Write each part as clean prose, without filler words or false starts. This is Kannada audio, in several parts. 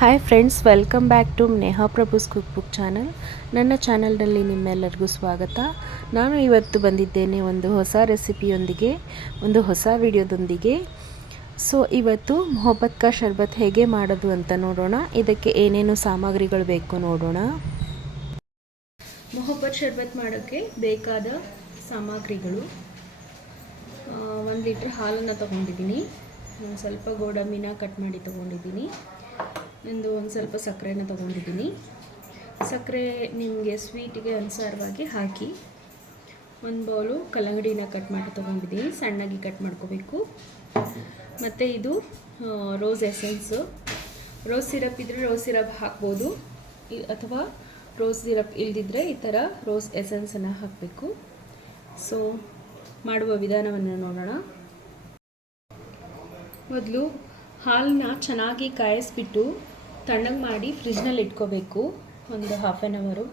Hi friends, welcome back to Neha Prabhu's cookbook channel. ನನ್ನ ಚಾನಲ್ನಲ್ಲಿ ನಿಮ್ಮೆಲ್ಲರಿಗೂ ಸ್ವಾಗತ. ನಾನು ಇವತ್ತು ಬಂದಿದ್ದೇನೆ ಒಂದು ಹೊಸ ರೆಸಿಪಿಯೊಂದಿಗೆ, ಒಂದು ಹೊಸ ವಿಡಿಯೋದೊಂದಿಗೆ. ಸೊ ಇವತ್ತು ಮೊಹಬ್ಬತ್ ಕಾ ಶರ್ಬತ್ ಹೇಗೆ ಮಾಡೋದು ಅಂತ ನೋಡೋಣ. ಇದಕ್ಕೆ ಏನೇನು ಸಾಮಗ್ರಿಗಳು ಬೇಕು ನೋಡೋಣ. ಮೊಹಬ್ಬತ್ ಶರ್ಬತ್ ಮಾಡೋಕ್ಕೆ ಬೇಕಾದ ಸಾಮಗ್ರಿಗಳು: 1 ಲೀಟ್ರ್ ಹಾಲನ್ನು ತೊಗೊಂಡಿದ್ದೀನಿ, ಒಂದು ಸ್ವಲ್ಪ ಗೋಡಂಬಿನ ಕಟ್ ಮಾಡಿ ತೊಗೊಂಡಿದ್ದೀನಿ, ಒಂದು ಸ್ವಲ್ಪ ಸಕ್ಕರೆನ ತೊಗೊಂಡಿದ್ದೀನಿ. ಸಕ್ಕರೆ ನಿಮಗೆ ಸ್ವೀಟಿಗೆ ಅನುಸಾರವಾಗಿ ಹಾಕಿ. ಒಂದು ಬೌಲು ಕಲ್ಲಂಗಡಿನ ಕಟ್ ಮಾಡಿ ತೊಗೊಂಡಿದ್ದೀನಿ, ಸಣ್ಣಗೆ ಕಟ್ ಮಾಡ್ಕೋಬೇಕು. ಮತ್ತು ಇದು ರೋಸ್ ಎಸೆನ್ಸು. ರೋಸ್ ಸಿರಪ್ ಇದ್ದರೆ ರೋಸ್ ಸಿರಪ್ ಹಾಕ್ಬೋದು, ಅಥವಾ ರೋಸ್ ಸಿರಪ್ ಇಲ್ದಿದ್ರೆ ಈ ಥರ ರೋಸ್ ಎಸೆನ್ಸನ್ನು ಹಾಕಬೇಕು. ಸೊ ಮಾಡುವ ವಿಧಾನವನ್ನು ನೋಡೋಣ. ಮೊದಲು ಹಾಲನ್ನ ಚೆನ್ನಾಗಿ ಕಾಯಿಸ್ಬಿಟ್ಟು ತಣ್ಣಗೆ ಮಾಡಿ ಫ್ರಿಜ್ನಲ್ಲಿ ಇಟ್ಕೋಬೇಕು ಒಂದು ಹಾಫ್ ಆನ್ ಅವರು.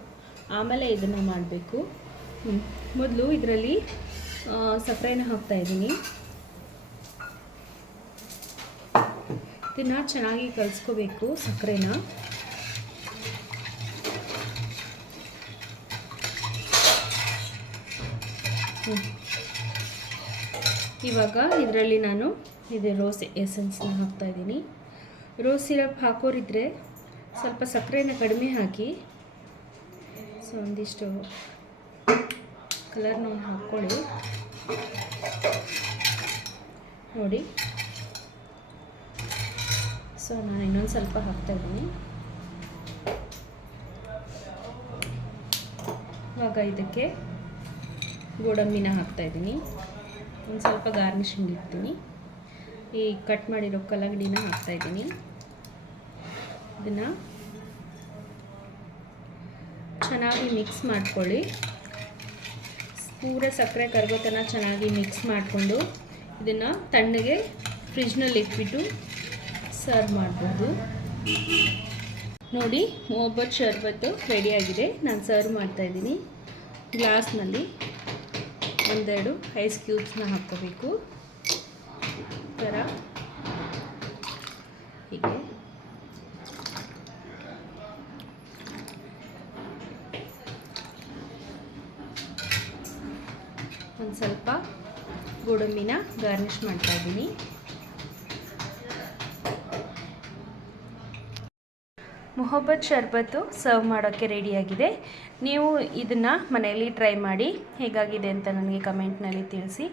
ಆಮೇಲೆ ಇದನ್ನು ಮಾಡಬೇಕು. ಮೊದಲು ಇದರಲ್ಲಿ ಸಕ್ಕರೆನ ಹಾಕ್ತಾಯಿದ್ದೀನಿ. ಇದನ್ನು ಚೆನ್ನಾಗಿ ಕಲಿಸ್ಕೋಬೇಕು ಸಕ್ಕರೆನ. ಇವಾಗ ಇದರಲ್ಲಿ ನಾನು ರೋಸ್ ಎಸೆನ್ಸ್ನ ಹಾಕ್ತಾಯಿದ್ದೀನಿ. ರೋಸ್ ಸಿರಪ್ ಹಾಕೋರಿದ್ರೆ ಸ್ವಲ್ಪ ಸಕ್ಕರೆನ ಕಡಿಮೆ ಹಾಕಿ. ಸೊ ಒಂದಿಷ್ಟು ಕಲರ್ನ ಹಾಕ್ಕೊಳ್ಳಿ ನೋಡಿ. ಸೊ ನಾನು ಇನ್ನೊಂದು ಸ್ವಲ್ಪ ಹಾಕ್ತಾಯಿದ್ದೀನಿ. ಇವಾಗ ಇದಕ್ಕೆ ಗೋಡಂಬಿನ ಹಾಕ್ತಾಯಿದ್ದೀನಿ, ಒಂದು ಸ್ವಲ್ಪ ಗಾರ್ನಿಷಿಂಗ್ ಇಡ್ತೀನಿ. ಈ ಕಟ್ ಮಾಡಿರೋ ಕಲ್ಲಂಗಡಿನ ಹಾಕ್ತಾಯಿದ್ದೀನಿ. ಇದನ್ನು ಚೆನ್ನಾಗಿ ಮಿಕ್ಸ್ ಮಾಡ್ಕೊಳ್ಳಿ. ಪೂರ ಸಕ್ಕರೆ ಕರಗೋ ತನಕ ಚೆನ್ನಾಗಿ ಮಿಕ್ಸ್ ಮಾಡಿಕೊಂಡು ಇದನ್ನು ತಣ್ಣಗೆ ಫ್ರಿಜ್ನಲ್ಲಿ ಇಟ್ಬಿಟ್ಟು ಸರ್ವ್ ಮಾಡ್ಬೋದು. ನೋಡಿ, ಮೊಹಬ್ಬತ್ ಶರ್ಬತ್ತು ರೆಡಿಯಾಗಿದೆ. ನಾನು ಸರ್ವ್ ಮಾಡ್ತಾಯಿದ್ದೀನಿ. ಗ್ಲಾಸ್ನಲ್ಲಿ ಒಂದೆರಡು ಐಸ್ ಕ್ಯೂಬ್ಸ್ನ ಹಾಕ್ಕೋಬೇಕು. ಥರ ಹೀಗೆ ಒಂದು ಸ್ವಲ್ಪ ಗೋಡಂಬಿನ ಗಾರ್ನಿಷ್ ಮಾಡ್ತಾಯಿದ್ದೀನಿ. ಮೊಹಬ್ಬತ್ ಶರ್ಬತ್ತು ಸರ್ವ್ ಮಾಡೋಕ್ಕೆ ರೆಡಿಯಾಗಿದೆ. ನೀವು ಇದನ್ನು ಮನೆಯಲ್ಲಿ ಟ್ರೈ ಮಾಡಿ ಹೇಗಾಗಿದೆ ಅಂತ ನನಗೆ ಕಮೆಂಟ್ನಲ್ಲಿ ತಿಳಿಸಿ.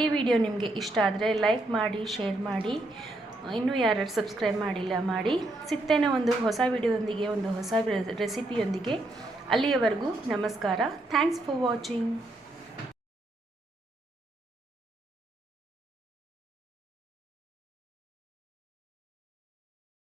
ಈ ವಿಡಿಯೋ ನಿಮಗೆ ಇಷ್ಟ ಆದರೆ ಲೈಕ್ ಮಾಡಿ, ಶೇರ್ ಮಾಡಿ. ಇನ್ನೂ ಯಾರ್ಯಾರು ಸಬ್ಸ್ಕ್ರೈಬ್ ಮಾಡಿಲ್ಲ ಮಾಡಿ. ಸಿಗ್ತೇನೆ ಒಂದು ಹೊಸ ವಿಡಿಯೋದೊಂದಿಗೆ, ಒಂದು ಹೊಸ ರೆಸಿಪಿಯೊಂದಿಗೆ. ಅಲ್ಲಿಯವರೆಗೂ ನಮಸ್ಕಾರ. Thanks for watching.